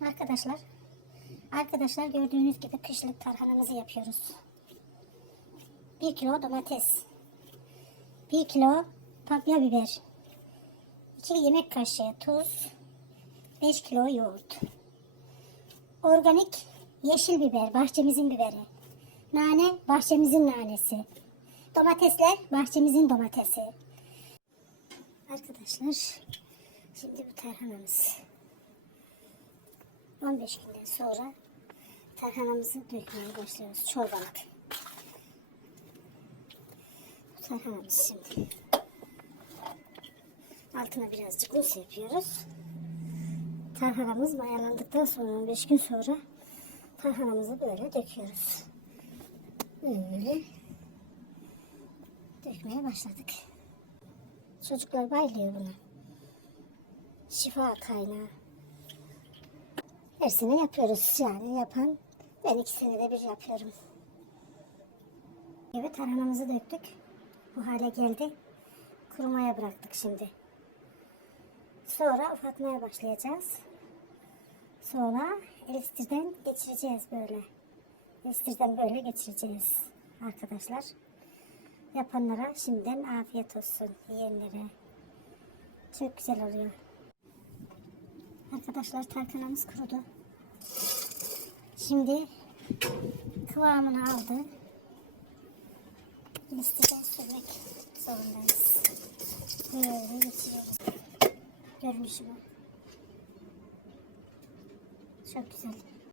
Arkadaşlar, arkadaşlar gördüğünüz gibi kışlık tarhanamızı yapıyoruz. 1 kilo domates, 1 kilo kapya biber, 2 yemek kaşığı tuz, 5 kilo yoğurt. Organik yeşil biber, bahçemizin biberi. Nane, bahçemizin nanesi. Domatesler, bahçemizin domatesi. Arkadaşlar, şimdi bu tarhanamız. 15 günden sonra tarhanamızı dökmeye başlıyoruz. Çorbalık. Bu tarhanamız şimdi. Altına birazcık un yapıyoruz. Tarhanamız mayalandıktan sonra 15 gün sonra tarhanamızı böyle döküyoruz. Böyle dökmeye başladık. Çocuklar bayılıyor buna. Şifa kaynağı. Her yapıyoruz yani yapan. Ben iki senede bir yapıyorum. Evet tarhanamızı döktük. Bu hale geldi. Kurumaya bıraktık şimdi. Sonra ufaltmaya başlayacağız. Sonra elistirden geçireceğiz böyle. Elistirden böyle geçireceğiz arkadaşlar. Yapanlara şimdiden afiyet olsun yiyenlere. Çok güzel oluyor. Arkadaşlar tarkanamız kurudu. Şimdi kıvamını aldı. Listeden sürmek zorundayız. Böyle geçiriyoruz. Görünüşü bu. Çok güzel.